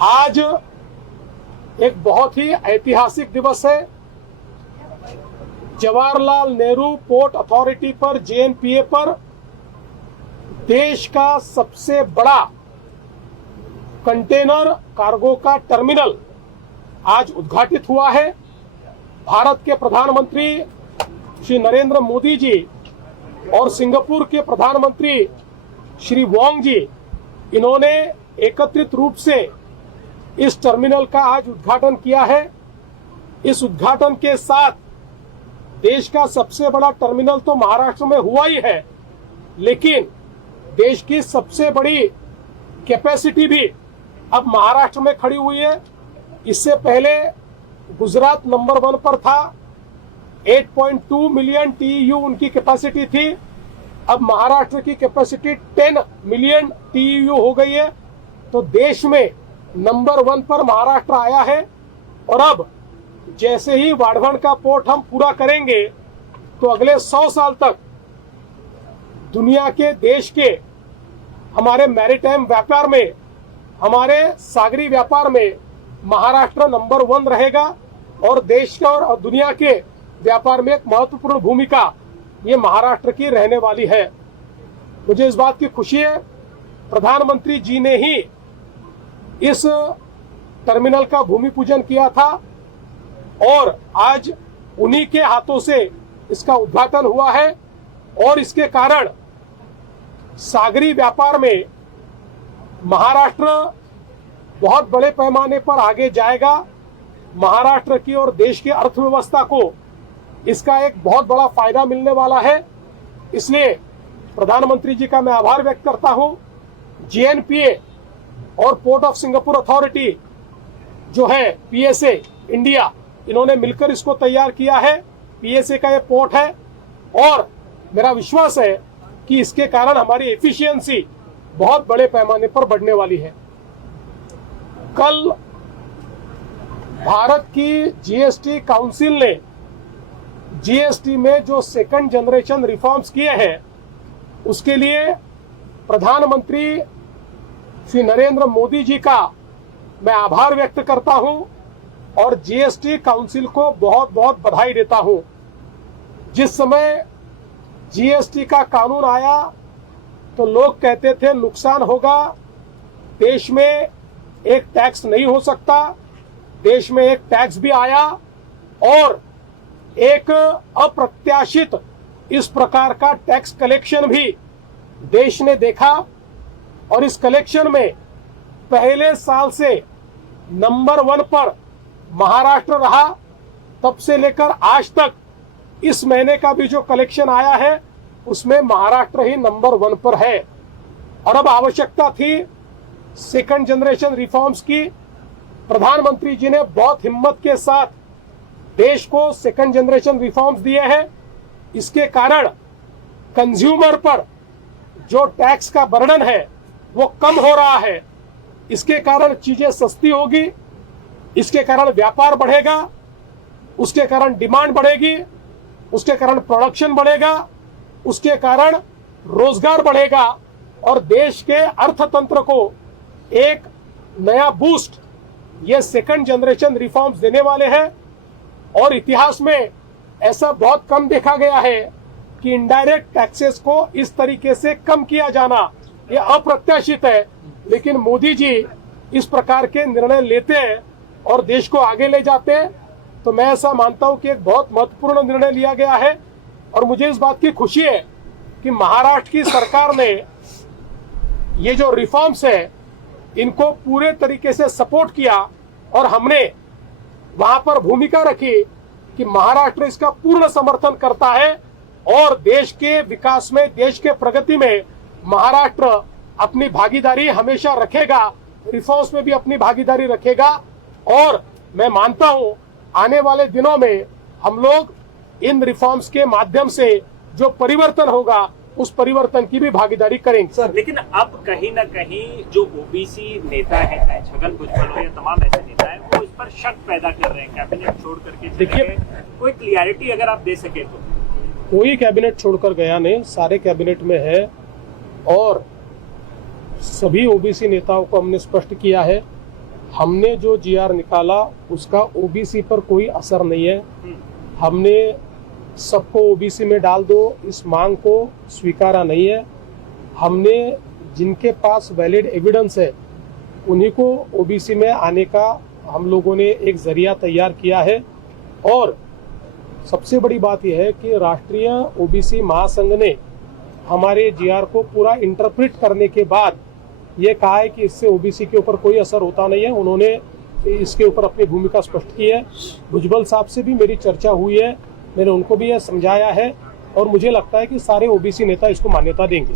आज एक बहुत ही ऐतिहासिक दिवस है। जवाहरलाल नेहरू पोर्ट अथॉरिटी पर, जेएनपीए पर देश का सबसे बड़ा कंटेनर कार्गो का टर्मिनल आज उद्घाटित हुआ है। भारत के प्रधानमंत्री श्री नरेंद्र मोदी जी और सिंगापुर के प्रधानमंत्री श्री वांग जी, इन्होंने एकत्रित रूप से इस टर्मिनल का आज उद्घाटन किया है। इस उद्घाटन के साथ देश का सबसे बड़ा टर्मिनल तो महाराष्ट्र में हुआ ही है, लेकिन देश की सबसे बड़ी कैपेसिटी भी अब महाराष्ट्र में खड़ी हुई है। इससे पहले गुजरात नंबर 1 पर था, 8.2 मिलियन TEU उनकी कैपेसिटी थी। अब महाराष्ट्र की कैपेसिटी 10 मिलियन TEU हो गई है। तो देश में नंबर 1 पर महाराष्ट्र आया है। और अब जैसे ही वाढवण का पोर्ट हम पूरा करेंगे तो अगले 100 साल तक दुनिया के देश के हमारे मैरीटाइम व्यापार में, हमारे सागरी व्यापार में महाराष्ट्र नंबर 1 रहेगा और देश का और दुनिया के व्यापार में एक महत्वपूर्ण भूमिका ये महाराष्ट्र की रहने वाली है। मुझे इस बात की खुशी है, प्रधानमंत्री जी ने ही इस टर्मिनल का भूमि पूजन किया था और आज उन्हीं के हाथों से इसका उद्घाटन हुआ है। और इसके कारण सागरी व्यापार में महाराष्ट्र बहुत बड़े पैमाने पर आगे जाएगा। महाराष्ट्र की और देश की अर्थव्यवस्था को इसका एक बहुत बड़ा फायदा मिलने वाला है। इसलिए प्रधानमंत्री जी का मैं आभार व्यक्त करता हूं। जेएनपीए और पोर्ट ऑफ सिंगापुर अथॉरिटी जो है PSA इंडिया, इन्होंने मिलकर इसको तैयार किया है। PSA का ये पोर्ट है और मेरा विश्वास है कि इसके कारण हमारी एफिशिएंसी बहुत बड़े पैमाने पर बढ़ने वाली है। कल भारत की GST काउंसिल ने GST में जो सेकंड जनरेशन रिफॉर्म्स किए हैं उसके लिए प्रधानमंत्री श्री नरेंद्र मोदी जी का मैं आभार व्यक्त करता हूं और GST काउंसिल को बहुत बहुत बधाई देता हूं। जिस समय GST का कानून आया तो लोग कहते थे नुकसान होगा, देश में एक टैक्स नहीं हो सकता। देश में एक टैक्स भी आया और एक अप्रत्याशित इस प्रकार का टैक्स कलेक्शन भी देश ने देखा। और इस कलेक्शन में पहले साल से नंबर 1 पर महाराष्ट्र रहा। तब से लेकर आज तक इस महीने का भी जो कलेक्शन आया है उसमें महाराष्ट्र ही नंबर 1 पर है। और अब आवश्यकता थी सेकंड जनरेशन रिफॉर्म्स की। प्रधानमंत्री जी ने बहुत हिम्मत के साथ देश को सेकंड जनरेशन रिफॉर्म्स दिए हैं। इसके कारण कंज्यूमर पर जो टैक्स का बर्डन है वो कम हो रहा है। इसके कारण चीजें सस्ती होगी, इसके कारण व्यापार बढ़ेगा, उसके कारण डिमांड बढ़ेगी, उसके कारण प्रोडक्शन बढ़ेगा, उसके कारण रोजगार बढ़ेगा और देश के अर्थतंत्र को एक नया बूस्ट ये सेकंड जनरेशन रिफॉर्म्स देने वाले हैं। और इतिहास में ऐसा बहुत कम देखा गया है कि इनडायरेक्ट टैक्सेस को इस तरीके से कम किया जाना ये अप्रत्याशित है। लेकिन मोदी जी इस प्रकार के निर्णय लेते हैं और देश को आगे ले जाते हैं। तो मैं ऐसा मानता हूं कि एक बहुत महत्वपूर्ण निर्णय लिया गया है और मुझे इस बात की खुशी है कि महाराष्ट्र की सरकार ने ये जो रिफॉर्म्स है इनको पूरे तरीके से सपोर्ट किया और हमने वहां पर भूमिका रखी कि महाराष्ट्र इसका पूर्ण समर्थन करता है और देश के विकास में, देश के प्रगति में महाराष्ट्र अपनी भागीदारी हमेशा रखेगा, रिफॉर्म्स में भी अपनी भागीदारी रखेगा। और मैं मानता हूं आने वाले दिनों में हम लोग इन रिफॉर्म्स के माध्यम से जो परिवर्तन होगा उस परिवर्तन की भी भागीदारी करेंगे। सर, लेकिन अब कहीं ना कहीं जो ओबीसी नेता है, चाहे छगन भुजबल हो या तमाम ऐसे नेता है, वो इस पर शक पैदा कर रहे हैं। कैबिनेट छोड़ करके देखिए, कोई क्लियरिटी अगर आप दे सके तो। कोई कैबिनेट छोड़कर गया नहीं, सारे कैबिनेट में है और सभी ओबीसी नेताओं को हमने स्पष्ट किया है हमने जो जीआर निकाला उसका ओबीसी पर कोई असर नहीं है। हमने सबको ओबीसी में डाल दो इस मांग को स्वीकारा नहीं है। हमने जिनके पास वैलिड एविडेंस है उन्हीं को ओबीसी में आने का हम लोगों ने एक जरिया तैयार किया है। और सबसे बड़ी बात यह है कि राष्ट्रीय ओबीसी महासंघ ने हमारे जीआर को पूरा इंटरप्रेट करने के बाद ये कहा है कि इससे ओबीसी के ऊपर कोई असर होता नहीं है। उन्होंने इसके ऊपर अपनी भूमिका स्पष्ट की है। भुजबल साहब से भी मेरी चर्चा हुई है, मैंने उनको भी यह समझाया है और मुझे लगता है कि सारे ओबीसी नेता इसको मान्यता देंगे।